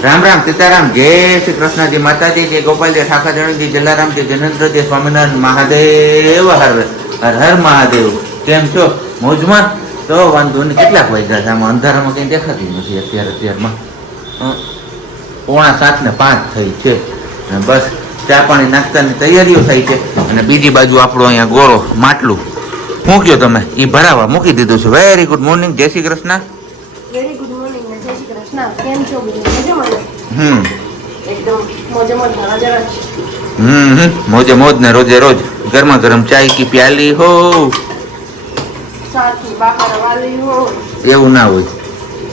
રામ રામ સીતારામ જય શ્રી કૃષ્ણજી માતાજી જય ગોપાલજી ઠાકર જણજી જલારામજી જનેન્દ્રજી સ્વામિનારાયણ મહાદેવ હર હર હર મહાદેવ. કેમ છો? મોજમાં? તો વાંધો નહીં. કેટલાક વાગ્યા છે? આમાં અંધારામાં કંઈ દેખાતી નથી અત્યારમાં. 6:45 થઈ છે. બસ ચા પાણી નાસ્તાની તૈયારીઓ થઈ છે. અને બીજી બાજુ આપણો અહીંયા ગોળો માટલું મૂક્યો તમે એ ભરાવા મૂકી દીધું છે. Very good morning. Jai Shri Krishna. Very good morning Jai Shri Krishna. કેમ છો? મજામાં? એકદમ મોજે મોજ નજર મોજે મોજ ને રોજે રોજ ગરમા ગરમ ચાય કી પ્યાલી હો, સાથી બાપા વાલી હો, એવું ના હોય.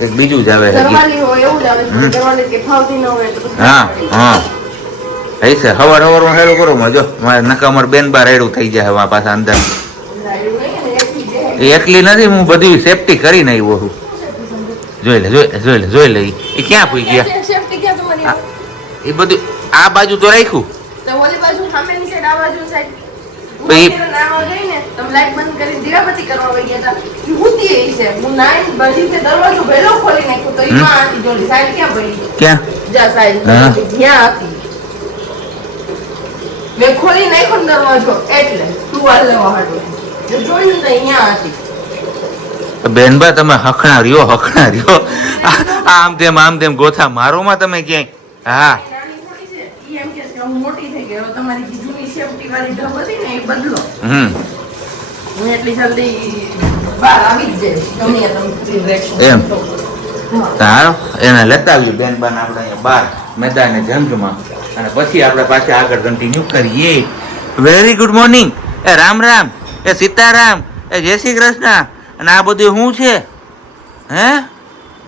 એક બીજું જ આવે છે. ઘરવાલી હો એવું જ આવે છે. ઘરવાલી કે ફાવતી ન હોય તો હા હા હઈ છે. હવાર હવારમાં હેડું કરો માં જો મારે નકા અમાર બેન બાર હેડું થઈ જાય હવે પાછા અંદર. એ એકલી નથી, હું બધી સેફટી કરીને આવ્યો છું. જોઈ લે જોઈ લે એ ક્યાં પૂઈ ગયા? સેફટી ક્યાં તમારી? એ બધું આ બાજુ તો રાખ્યું. તો ઓલી બાજુ સામેની સાઈડ આ બાજુ સાઈડ પછી નાવા ગઈ ને તમે લાઈટ બંધ કરી દીવાબત્તી કરવા વઈ ગયા હતા. હુતી એ છે હું નાઈન બધી તે દરવાજો ભેલો ખોલી નાખ્યો તો ઈમાં આંટી જોડી સાઈડ ક્યાં પડી? ક્યાં? જા સાઈડ જ્યાં હતી મેં ખોલી નાખ્યો ને દરવાજો એટલે તું આ લેવા હાટો જો જોયું તો અહીંયા હતી. બેનબા તમે હખણા રહ્યો આમ તેમ ગોથા મારો માં તમે ક્યાંય. હા નાની થોડી છે ઈ એમ કે છે હું મોટી થઈ ગઈ હવે તમારી જૂની સેફટી વાળી ઢબ હતી ને એ બદલો. હું એટલી જલ્દી બહાર આવી જ જઈશ ગમે તમે રિએક્શન એમ તારો એને લેતા આવ્યું બેનબા ને આપણે અહીંયા બાર મેદાને જંગમાં અને પછી આપણે પાછા આગળ કન્ટિન્યુ કરીએ. Very good morning. એ રામ રામ, એ સીતારામ, એ જય શ્રી કૃષ્ણ. અને આ બધું શું છે? હે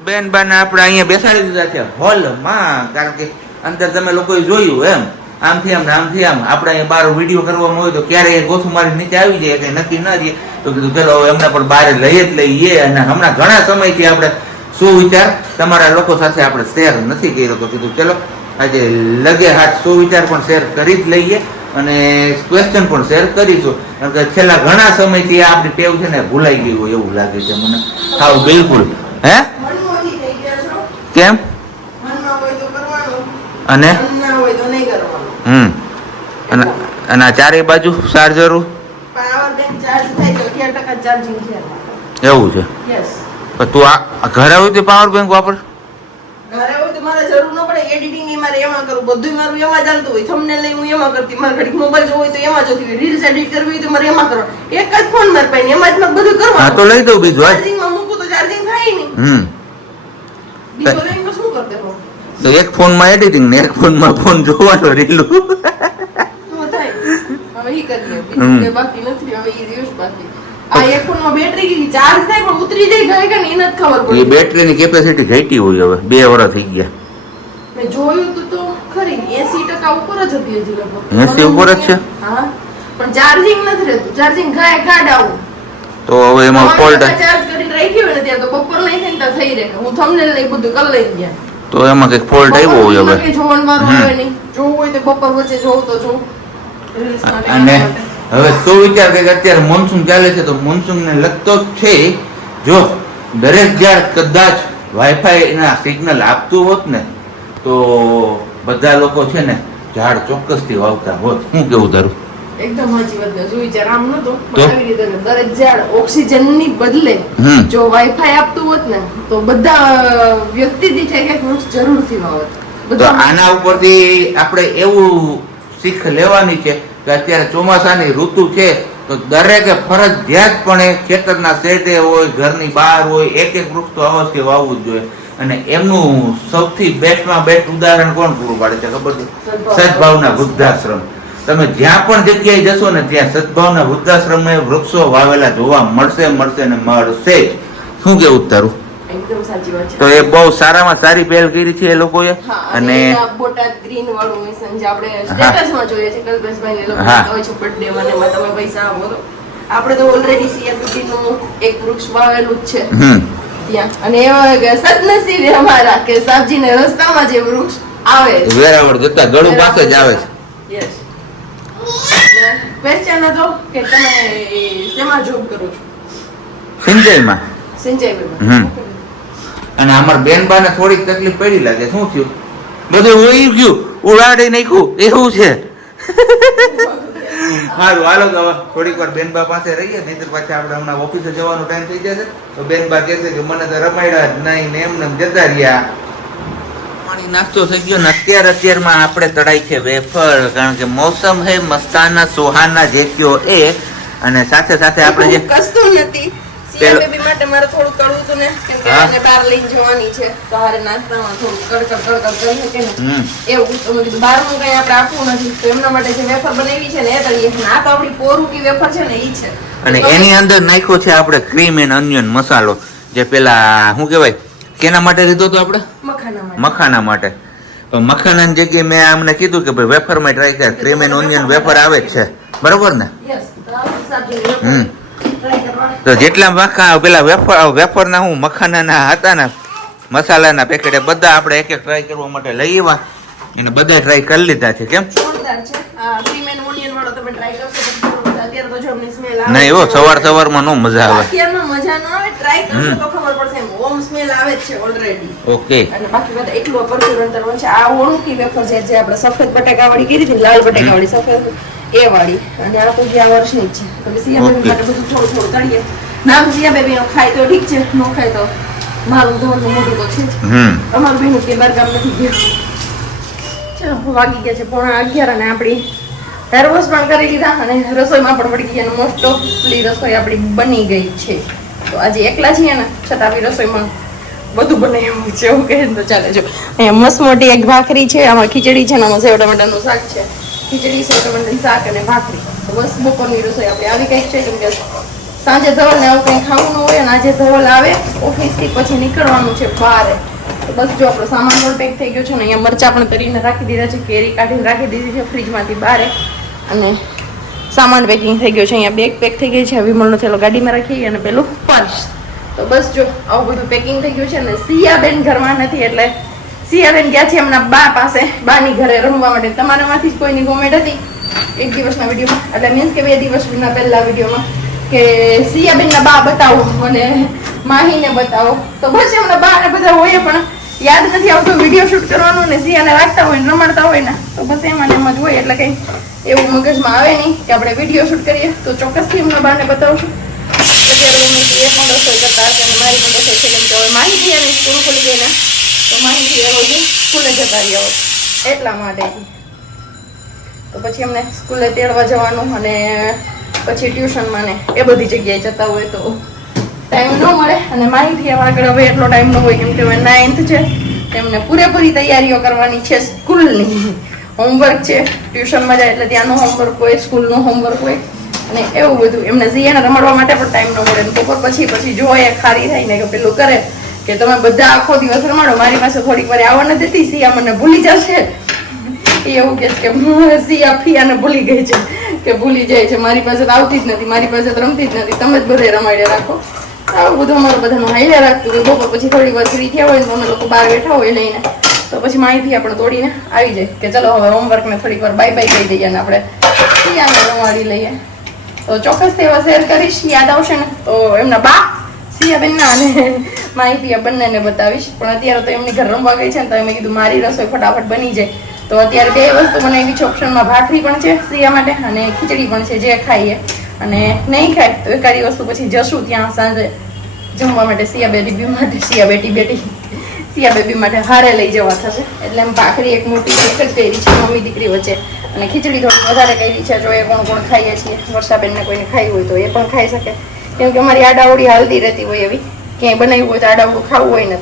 બેનબાને આપણે અહીંયા બેસાડી દીધા છે હોલમાં, કારણ કે અંદર તમે લોકોએ જોયું એમ આમથી આમ ને આમથી આમ આપણે અહીંયા બહાર વિડીયો કરવામાં હોય તો ક્યારે ગોથું મારી નીચે આવી જાય કંઈ નક્કી ના રહીએ તો કીધું ચલો એમને પણ બહાર લઈએ જ લઈએ. અને હમણાં ઘણા સમયથી આપણે સુવિચાર તમારા લોકો સાથે આપણે શેર નથી કર્યો તો કીધું ચલો આજે લગે હાથ સુવિચાર પણ શેર કરી જ લઈએ અને ક્વેશ્ચન પણ શેર કરીશું. કારણ કે છેલ્લા ઘણા સમયથી આપણી ટેવ છે ને ભૂલાઈ ગઈ હોય એવું લાગે છે મને. હાવ બિલકુલ. હે મનમોહી થઈ ગયા છો. કેમ? મનમાં હોય તો કરવાનું અને મન ના હોય તો નહીં કરવાનું. અને આ ચારે બાજુ ચાર્જરો પાવર બેંક ચાર્જ થાય તો 11% ચાર્જિંગ છે એવું છે. યસ. પણ તું આ ઘરે હોય તો પાવર બેંક વાપર. ઘરે હોય તો મારે જરૂર ન પડે. એડિટિંગ એ મારે એમાં કરું, બધું મારું એમાં ચાલતું હોય. થંબનેલ લઈ હું એમાં કરતી, મારે ઘડીક મોબાઈલ જોવો હોય તો એમાં જોતી હોય, રીલ્સ એડિટ કરવી હોય તો મારે એમાં કરવાનું. એક જ ફોન મારે પાસે એમાં જ મારે બધું કરવાનું. હા તો લઈ દઉં બીજું. ચાર્જિંગમાં મૂકું તો ચાર્જિંગ થાય નહીં. બીજો લઈને શું કરતે હો? તો એક ફોનમાં એડિટિંગ ને એક ફોનમાં ફોન જોવાનો રીલું. તો થાય. હવે ઈ કરીએ. બીજું કે બાકી નથી. હવે ઈ દિવસ બાકી. આ એક ફોનમાં બેટરી ગઈ ચાર્જ થાય પણ ઉતરી જાય ઘરે કે નહીં નથી ખબર એ પડી. બેટરીની કેપેસિટી ઘટી હોય હવે 2 વર્ષ થઈ ગયા. મેં જોયું તો ખરી 80% ઉપર જ હતી હજી લગભગ. 80 ઉપર જ છે? હા પણ ચાર્જિંગ નથી રહેતું. ચાર્જિંગ ગાડ આવું તો હવે એમાં ફોલ્ટ ચાર્જ કરીને રાખી હોય ને ત્યાં તો બપોર નહીં થાય ને ત્યાં થઈ રહે. હું થંબનેલ ને બધું કરી લઈ ગયા. તો એમાં કઈક ફોલ્ટ આવ્યો હોય હવે. કે જોવાનું મારું હોય નહીં. જોવું હોય તો બપોર વચ્ચે જોવું તો જોવું. રીલ્સ માટે અને હવે શું વિચાર કે અત્યારે મોન્સૂન ચાલે છે તો મોન્સૂન ને લગતો જ છે. જો દરેક ઝાડ કદાચ વાઈફાઈ ના સિગ્નલ આપતું હોત ને તો બધા લોકો છે ને ઝાડ ચોક્કસથી વાવતા હોત. શું કેવું તારું? એકદમ સાચી વાત છે. શું વિચાર આમ નતો તો? પણ આવી રીતે દરેક ઝાડ ઓક્સિજન ની બદલે જો વાઈફાઈ આપતું હોત ને તો બધા વ્યક્તિ દીઠ એક વૃક્ષ જરૂરથી વાવત. તો આના ઉપરથી આપણે એવું શીખ લેવાની છે કે અત્યારે ચોમાસાની ઋતુ છે તો દરેકે ફરજિયાતપણે ખેતરના શેઢે હોય ઘરની બહાર હોય એક વૃક્ષ તો અવશ્ય વાવવું જ જોઈએ. અને એમનું સૌથી બેસ્ટમાં બેસ્ટ ઉદાહરણ કોણ પૂરું પાડે છે ખબર છે? સદભાવના વૃદ્ધાશ્રમ. તમે જ્યાં પણ જગ્યાએ જશો ને ત્યાં સદભાવના વૃદ્ધાશ્રમમાં વૃક્ષો વાવેલા જોવા મળશે ને મળશે જ. શું કેવું તારું? એકદમ સાચી વાત છે. તો એ બહુ સારામાં સારી પહેલ કરી છે એ લોકોએ. અને બોટાદ ગ્રીન વાળું મિશન જે આપણે સ્ટેટસમાં જોઈએ છે કલ્પેશભાઈ ને લોકો હોય છે બર્થડે મને તમે પૈસા આપો તો આપણે તો ઓલરેડી સીઆરપીટી નું એક વૃક્ષ વાવેલું જ છે ત્યાં. અને એવા સદનસીબે અમારા કે સાબજી ને રસ્તામાં જે વૃક્ષ આવે વેરાવળ જતા ગળું પાસે જ આવે છે. યસ. ક્વેશ્ચન હતો કે તમે શેમાં જોબ કરો છો? સિંચાઈમાં. સિંચાઈમાં. અને અમાર બેનબાને થોડીક તકલીફ પડી લાગે. શું થયું? બધું ઉડી ગયું, ઉડાડી નાખ્યું એવું છે. સારું હાલો તો હવે થોડીક વાર બેનબા પાસે રહીએ, નહીતર પાછા આપણે હમણાં ઓફિસે જવાનો ટાઈમ થઈ જશે. તો બેનબા કહેશે કે મને તો રમાડ્યા જ નહીં ને એમને જતા રહ્યા. પાણી નાસ્તો થઈ ગયો ને અત્યારમાં આપણે તળાઈ છે વેફર, કારણ કે મોસમ હે મસ્તાના સુહાના જે કયો એ. અને સાથે સાથે આપણે જે કશું નથી સિયા બેબી માટે મારે થોડું કરવું હતું ને, કેમ કે એને બહાર લઈને જવાની છે તો હારે નાસ્તામાં થોડું કડકડ કરી શકે ને એવું. તો મેં કીધું બહારનું કઈ આપણે આપવું નથી, તો એમના માટે જે વેફર બનાવી છે ને એ તળીએ. આ તો આપણી પોરુકી વેફર છે ને ઈ છે. અને એની અંદર નાખ્યો છે આપણે ક્રીમ એન્ડ ઓનિયન મસાલો, જે પેલા શું કહેવાય કેના માટે લીધો તો આપણે મખાના માટે. તો મખાનાની જગ્યાએ મેં અમને કીધું કે ભાઈ વેફરમાં ટ્રાય કર, ક્રીમ એન્ડ ઓનિયન વેફર આવે જ છે, બરોબર ને? તો જેટલા પેલા વેફર ના હું મખાના હતા ને મસાલાના પેકેટ બધા આપણે એક એક ટ્રાય કરવા માટે લઈ આવ્યા, એને બધા ટ્રાય કરી લીધા છે. કેમ નહીં હો, સવારમાં નો મજા આવે. ઓકે સફેદ બટાકા વાળી કરી હતી, લાલ બટાકા વાળી સફેદ એ વાળી, અને આ તો જે આ વર્ષની જ છે. તો સિયા બેબી માટે બધું થોડું તળીએ. ના સિયા બેબી ખાય તો ઠીક છે, ન ખાય તો મારું ધોવાનું મોઢું તો છે જ. અમારું બેનું કે બાર કામ નથી ગયું. ચલો વાગી ગયા છે 11:30 અને આપણી હેરવોશ પણ કરી લીધા અને રસોઈમાં પણ પડી ગઈ અને મોસ્ટ ઓફલી રસોઈ આપણી બની ગઈ છે. તો આજે એકલા છીએ ને છતાં આપણી રસોઈમાં બધું બનાવ્યું છે એવું કહે તો ચાલે. જો અહીંયા મસ્ત મોટી એક ભાખરી છે, આમાં ખીચડી છે, આમાં સેવ ટમેટાનું શાક છે. ખીચડી સેવ ટમેટાનું શાક અને ભાખરી. તો બસ બપોરની રસોઈ આપણે આવી કંઈક છે, કેમ કે સાંજે ધવલ ને આવું કંઈ ખાવું ન હોય અને આજે ધવલ આવે ઓફિસથી પછી નીકળવાનું છે બહાર. તો બસ જો આપણો સામાન પણ પેક થઈ ગયો છે ને અહીંયા મરચાં પણ તરીને રાખી દીધા છે, કેરી કાઢીને રાખી દીધી છે ફ્રીજમાંથી બહાર, અને સામાન પેકિંગ થઈ ગયો છે. અહીંયા બેગ પેક થઈ ગઈ છે, વિમલનો થેલો ગાડીમાં રાખી અને પેલું પર્સ. તો બસ જો આવું બધું પેકિંગ થઈ ગયું છે. અને સિયાબેન ઘરમાં નથી એટલે સિયાબેન ગયા છે એમના બા પાસે, બાની ઘરે રમવા માટે. તમારામાંથી જ કોઈની કોમેન્ટ હતી એક દિવસના વિડીયોમાં, એટલે મીન્સ કે 2 દિવસના પહેલા વિડીયોમાં કે સિયાબેનના બા બતાવો અને માહીને બતાવો. તો બસ એમના બા ને બધા હોય પણ યાદ નથી આવતો વિડીયો શૂટ કરવાનો, ને સિયાને રાખતા હોય ને રમાડતા હોય ને તો બસ એમાં એમ જ હોય, એટલે કંઈ એવું મગજમાં આવે નહીં કે આપણે વિડીયો શૂટ કરીએ. તો ચોક્કસથી એમના બાને બતાવશું. અત્યારે એ પણ રસોઈ કરતા હશે અને મારી પણ રસોઈ છે, કેમ કે હવે માહિતી એની સ્કૂલ ખુલી ગઈ ને તો માહિતી એ રોજ સ્કૂલે જતા રહ્યા હોય એટલા માટે. તો પછી અમને સ્કૂલે તેડવા જવાનું અને પછી ટ્યુશનમાં ને એ બધી જગ્યાએ જતા હોય તો ટાઈમ ન મળે. અને માહિતી આગળ હવે એટલો ટાઈમ ન હોય, કેમ કે હવે 9th છે, તેમને પૂરેપૂરી તૈયારીઓ કરવાની છે સ્કૂલની. હોમવર્ક છે, ટ્યુશનમાં જાય એટલે ત્યાંનું હોમવર્ક હોય, સ્કૂલનું હોમવર્ક હોય અને એવું બધું. એમને ઝિયાને રમાડવા માટે પણ ટાઈમ ન મળે. બપોર પછી જોઈએ ખારી થાય ને કે પેલું કરે કે તમે બધા આખો દિવસ રમાડો, મારી પાસે થોડીક વાર આવવા નથી દેતી, સિયા મને ભૂલી જશે. એવું કે સિયા ફિયાને ભૂલી ગઈ છે, કે ભૂલી જાય છે, મારી પાસે તો આવતી જ નથી, મારી પાસે તો રમતી જ નથી, તમે જ બધે રમાડ્યા રાખો. આવું બધું અમારું બધાનું હાઈલા રાખતું કે બપોર પછી થોડી વાર ફ્રી થયા હોય તો અમે લોકો બહાર બેઠા હોય લઈને, તો પછી માહિતી આપણે તોડીને આવી જાય કે ચલો હવે હોમવર્કને થોડીક વાર બાય બાય કહી દઈએ અને આપણે સિયાને રમાડી લઈએ. તો ચોક્કસ એવા શેર કરીશ, યાદ આવશે ને તો એમના બા સિયાબેનના અને માહિતી બંનેને બતાવીશ. પણ અત્યારે તો એમની ઘર રમવા ગઈ છે ને તો મેં કીધું મારી રસોઈ ફટાફટ બની જાય. તો અત્યારે 2 વસ્તુ બનાવી છે ઓપ્શનમાં, ભાખરી પણ છે સિયા માટે અને ખીચડી પણ છે, જે ખાઈએ. અને નહીં ખાય તો એકાદી વસ્તુ પછી જશું ત્યાં સાંજે જમવા માટે સિયા બેટી માટે, સિયા બેબી માટે હારે લઈ જવા થશે. એટલે એમ ભાખરી એક મોટી એક જ કરી છે મમ્મી દીકરી વચ્ચે, અને ખીચડી થોડી વધારે કરી છે. જો એ કોણ ખાઈએ છીએ, વર્ષાબેનને કોઈને ખાઈ હોય તો એ પણ ખાઈ શકે, કેમ કે અમારી આડાવડી હાલતી રહેતી હોય એવી. ક્યાંય બનાવ્યું હોય તો આડાવડું ખાવું હોય ને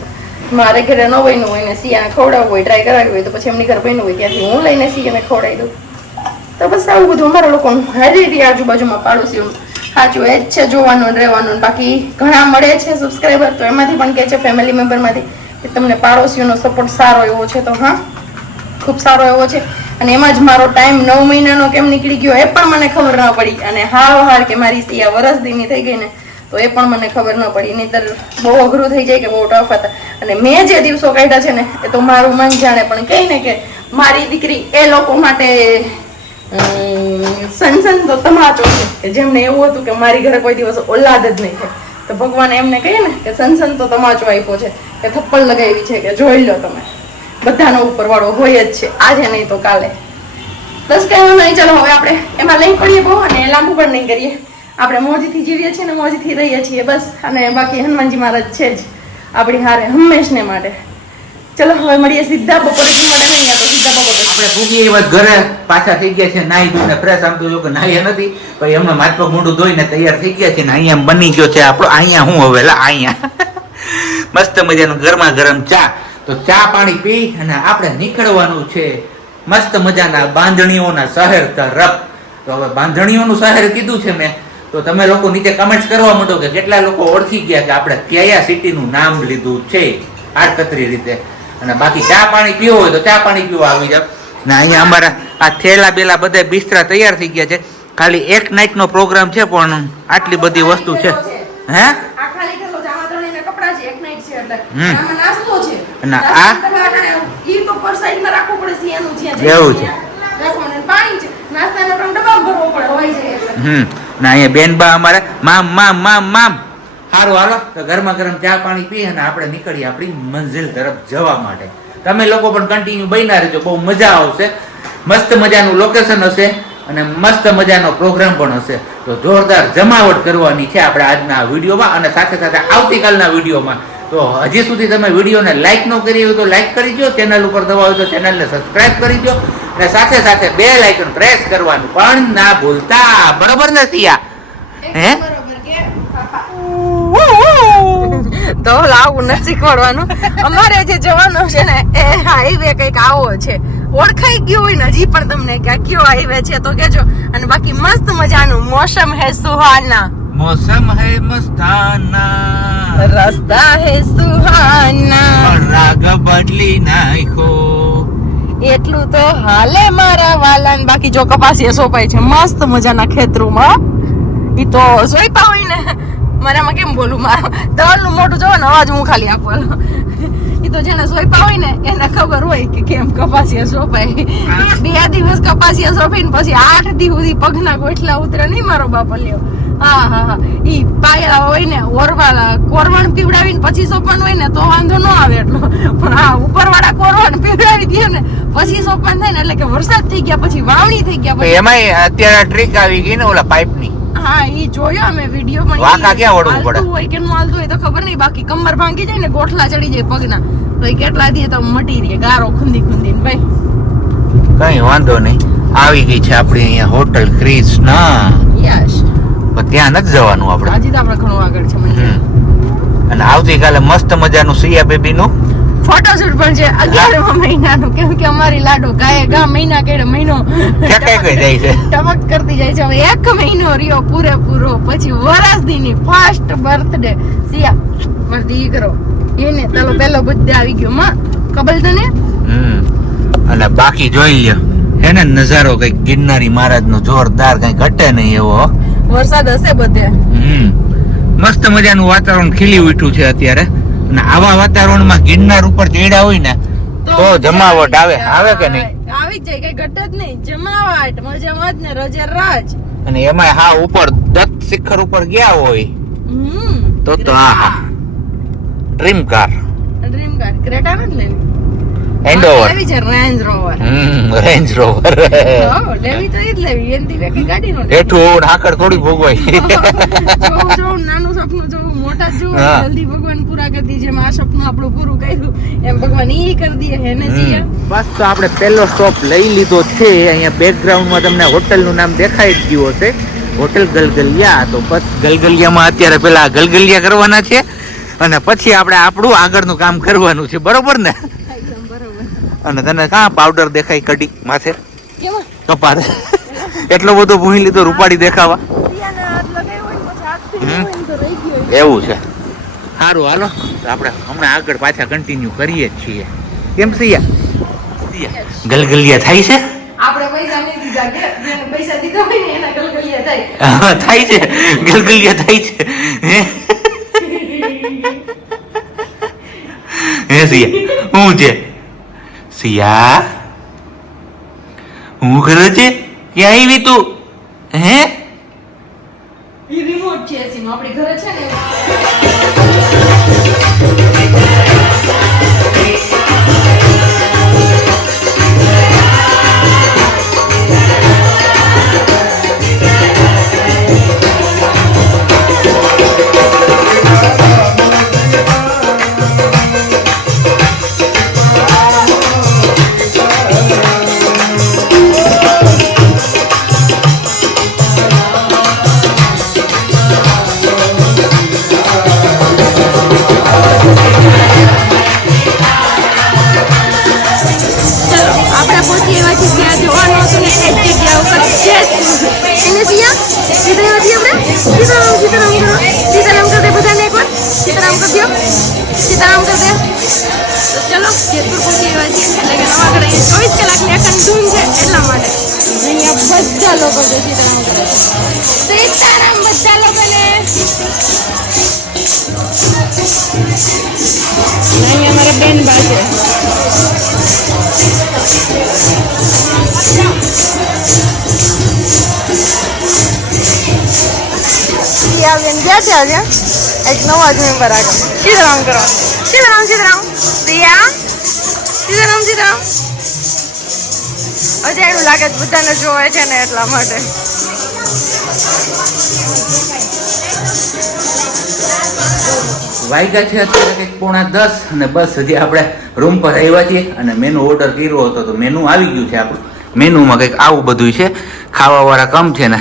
તો મારે ઘરે ન બન્યું હોય ને સિયાને ખવડાવવું હોય, ટ્રાય કરાવ્યું હોય તો પછી એમની ઘર બન્યું હોય ત્યાંથી હું લઈને સિયાને ખવડાવી દઉં. તો બસ આવું બધું અમારા લોકોનું હારી આજુબાજુમાં પાડોશીઓનું સાચું એ જ છે, જોવાનું રહેવાનું. બાકી ઘણા મળે છે સબસ્ક્રાઈબર, તો એમાંથી પણ કહે છે ફેમિલી મેમ્બરમાંથી કે તમને પાડોશીઓનો સપોર્ટ સારો એવો છે. તો હા, ખૂબ સારો એવો છે. અને એમાં જ મારો ટાઈમ 9 મહિનાનો કેમ નીકળી ગયો એ પણ મને ખબર ન પડી. અને હાર કે મારી સિયા વરસ દીની થઈ ગઈ ને તો એ પણ મને ખબર ન પડી, નહીંતર બહુ અઘરું થઈ જાય કે બહુ ટફ હતા. અને મેં જે દિવસો કાઢ્યા છે ને એ તો મારું મન જાણે, પણ કહે ને કે મારી દીકરી એ લોકો માટે સનસન તો તમાચો છે, કે જેમને એવું હતું કે મારી ઘરે કોઈ દિવસ ઓલાદ જ નહીં થાય, તો ભગવાને એમને કહીએ ને કે સનસન તો તમાચો આપ્યો છે, કે થપ્પડ લગાવી છે કે જોઈ લો તમે. બધાનો ઉપરવાળો હોય જ છે, આજે નહીં તો કાલે. બસ કઈ નહીં, ચલો હવે આપણે એમાં લઈ પડીએ બહુ અને લાંબુ પણ નહીં કરીએ. આપણે મોજીથી જીવીએ છીએ ને મોજીથી રહીએ છીએ બસ. અને બાકી હનુમાનજી મહારાજ છે જ આપણી હારે હંમેશને માટે. ચલો હવે મળીએ સીધા બપોર માટે નહીં, આપણે સીધા બપોર આપણે ભૂગી એ વાત ઘરે પાછા થઈ ગયા છે, નાહી ધોઈને ફ્રેશ. આમ તો જો કે નાહ્યા નથી, પછી હમણાં માથ પગ મોઢું ધોઈને તૈયાર થઈ ગયા છે ને અહીંયા બની ગયો છે આપણો. અહીંયા હું હવે અહીંયા મસ્ત મજાનું ગરમા ગરમ ચા. તો ચા પાણી પી અને આપણે નીકળવાનું છે મસ્ત મજાના બાંધણીઓના શહેર તરફ. તો હવે બાંધણીઓનું શહેર કીધું છે મેં, તો તમે લોકો નીચે કમેન્ટ્સ કરવા માંડો કે કેટલા લોકો ઓળખી ગયા કે આપણે કયા સિટીનું નામ લીધું છે આડકતરી રીતે. અને બાકી ચા પાણી પીવો હોય તો ચા પાણી પીવા આવી જાવ. ને અહીંયા અમારા આ થેલા બેલા બધા બિસ્તરા તૈયાર થઈ ગયા છે. ખાલી એક નાઇટ નો પ્રોગ્રામ છે પણ આટલી બધી વસ્તુ છે. હે આ ખાલી થેલો છે, આમાં ત્રણેયના કપડાં છે, એક નાઈટ છે એટલે આમાં નાસ્તો છે. અને આ ઈ તો પર સાઈડમાં રાખવું પડે સિયાનું છે એવું છે. રાખવાનું પાણી છે, નાસ્તાનો પણ ડબ્બા ભરવો પડે હોય છે એટલે. ના અહીંયા બેનબા અમારે મામ મામ મામ મામ. સારું હાલો તો ગરમા ગરમ ચા પાણી પી અને આપણે નીકળીએ આપણી મંઝિલ તરફ જવા માટે. તમે લોકો પણ કન્ટિન્યુ બન્યા રહેજો, બહુ મજા આવશે. મસ્ત મજાનું લોકેશન હશે અને મસ્ત મજાનો પ્રોગ્રામ પણ હશે. તો જોરદાર જમાવટ કરવાની છે આપણે આજના વિડીયોમાં અને સાથે સાથે આવતીકાલના વિડીયોમાં. તો હજી સુધી તમે વિડીયોને લાઈક ન કરી હોય તો લાઈક કરી દો, ચેનલ ઉપર નવા હોય તો ચેનલને સબસ્ક્રાઇબ કરી દો અને સાથે સાથે બેલ આઇકન પ્રેસ કરવાનું પણ ના ભૂલતા. બરોબર ને સિયા? હે તો આવું નથી શીખવાડવાનું. અમારે જે જવાનું છે ને એ હાઈવે કઈક આવો છે, ઓળખાઈ ગયો હોય ને હજી પણ તમને કે કયો હાઈવે છે તો કેજો. અને બાકી મસ્ત મજાનું મોસમ હે સુહાના, मौसम है मस्ताना, રસ્તા હે સુહાના, રાગ બદલી નાખો. એટલું તો હાલે મારા વાલાન. બાકી જો કપાસિયા સોપાય છે મસ્ત મજાના ખેતરોમાં. ઈ તો સોઈપા હોય ને, મારામાં કેમ બોલું, મારા દળનું મોટું જોવો ને અવાજ હું ખાલી આપું. ઈ તો જેને સોઈપા હોય ને એને ખબર હોય કે કેમ કપાસિયા સોપાય. 2 દિવસ કપાસિયા સોપીને પછી 8 દી સુધી પગના ગોઠલા ઉતરે નહીં મારો બાપ લ્યો. હા ઈ પાયા હોય ને ઓરવાલા કોરવણ પીવડાવીને પછી સોપાન હોય ને તો વાંધો ન આવે એટલો. પણ હા ઉપરવાળા કોરવણ પીવડાવી દે ને પછી સોપાન થાય ને એટલે કે વરસાદ થઈ ગયા પછી વાવણી થઈ ગયા પછી એમાંય અત્યારે ટ્રીક આવી ગઈ ને ઓલા પાઇપની. હા ઈ જોયો અમે વિડિયો માં. વાંકા ક્યાં વળવું પડે હોય કે ન હાલતું હોય તો ખબર નહીં. બાકી કમર ભાંગી જાય ને ગોઠલા ચડી જાય પગના તો ઈ કેટલા દી તો મટી રહે ગારો ખુંદી ખુંદીને ભાઈ. કઈ વાંધો નહીં. આવી ગઈ છે આપણી અહીંયા હોટલ ક્રિષ્ના. યસ પણ ત્યાં નથી જવાનું આપણે, હજી તો આપણે ઘણું આગળ છે મંદિર. અને આવતીકાલે મસ્ત મજાનું સિયા બેબી નું ફોટોશૂટ પણ છે 11મા મહિનાનું. કેમ કે અમારી લાડો ગા મહિના કેડે મહિનો ક્યાં કઈ જાય છે ટમક કરતી જાય છે. હવે 1 મહિનો રહ્યો પૂરેપૂરો પછી વરસદીની ફર્સ્ટ બર્થડે સિયા મારો દીકરો એને તારો પહેલો બર્થડે આવી ગયો માં કબલ તને. અને બાકી જોઈ લ્યો હે ને નજારો કઈ ગિરનારી મહારાજ નો જોરદાર, કઈ ઘટે નહીં એવો. વરસાદ હશે બધે. મસ્ત મજાનું વાતાવરણ ખીલી ઉઠ્યું છે અત્યારે. અને આવા વાતાવરણમાં ગિરનાર ઉપર ચડ્યા હોય ને તો જમાવટ આવે કે નહીં? આવી જાય, કઈ ઘટે જ નહીં. જમાવટ મજામાં જ ને રજે રાજ. અને એમાં હા ઉપર દત્ત શિખર ઉપર ગયા હોય તો આહા ડ્રીમ કાર ક્રેટા નથી લેવી, એન્ડોવર લેવી છે રેન્જ રોવર. રેન્જ રોવર લેવી તો ઈ જ લેવી, એનથી વેકી ગાડી નો હેઠું આકડ થોડી ભોગવાય. જોઉં નાનું સપનું જોઉં મોટા જોઉં જલ્દી ભગવાન પૂરા કરી દીજે. આ સપનું આપણું પૂરું કર્યું એમ ભગવાન ઈ કરી દે હે ને સિયા. બસ તો આપણે પહેલો સ્ટોપ લઈ લીધો છે. અહીંયા બેકગ્રાઉન્ડમાં તમને હોટલનું નામ દેખાઈ જ ગયું હશે, હોટલ ગલગલિયા. તો બસ ગલગલિયામાં અત્યારે પેલા ગલગલિયા કરવાના છે અને પછી આપણે આપણું આગળનું કામ કરવાનું છે. બરોબર ને? અને તને કાં પાવડર દેખાય કડી માથે કપાળ એટલો બધો ભૂઈ લીધો રૂપાડી દેખાવા. એવું છે. સારું હાલો આપણે હમણાં આગળ પાછા કન્ટિન્યુ કરીએ જ છીએ. કેમ સિયા ગલગલિયા થાય છે? આપણે પૈસા નહીં દીધા કે જેને પૈસા દીધા હોય ને એના ગલગલિયા થાય. થાય છે, ગલગલિયા થાય છે. હે સિયા હું છે? સિયા હું કરે છે? ક્યાં આવી તું? હે ઈ રિમોટ છે એસીનો આપણી ઘરે છે ને. બધા લોકો જો સીતારામ કરે છે. સીતારામ બધા લોકોને. અહીં અમારા બેન બા છે. બેન ક્યાં છે આજે? એક નવા જ મેમ્બર આગળ. સીતારામ કરો. સીતારામ સીતારામ. પ્રિયા સીતારામ સીતારામ. અજાણ્યું લાગે છે બધાને જોવે છે ને એટલા માટે. વાગ્યા છે અત્યારે કંઈક 9:30 અને બસ હજી આપણે રૂમ પર આવ્યા છીએ અને મેનુ ઓર્ડર કર્યો હતો તો મેનુ આવી ગયું છે આપણું. મેનુમાં કંઈક આવું બધું છે. ખાવાવાળા કમ છે ને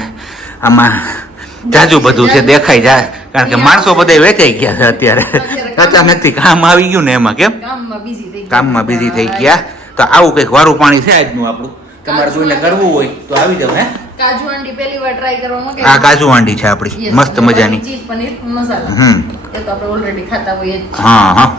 આમાં જાજુ બધું છે દેખાઈ જાય કારણ કે માણસો બધા વેચાઈ ગયા છે અત્યારે અચાનકથી કામ આવી ગયું ને એમાં કેમ કામમાં બિઝી થઈ ગયા. તો આવું કંઈક વારું પાણી છે આજનું આપણું. તમારે કોઈને કરવું હોય તો આવી જાવ. હે કાજુ હાંડી પહેલી વાર ટ્રાય કરવામાં કે આ કાજુ હાંડી છે આપણી મસ્ત મજાની. ચીઝ પનીર મસાલા એ તો આપણે ઓલરેડી ખાતા હોઈએ જ. હા હા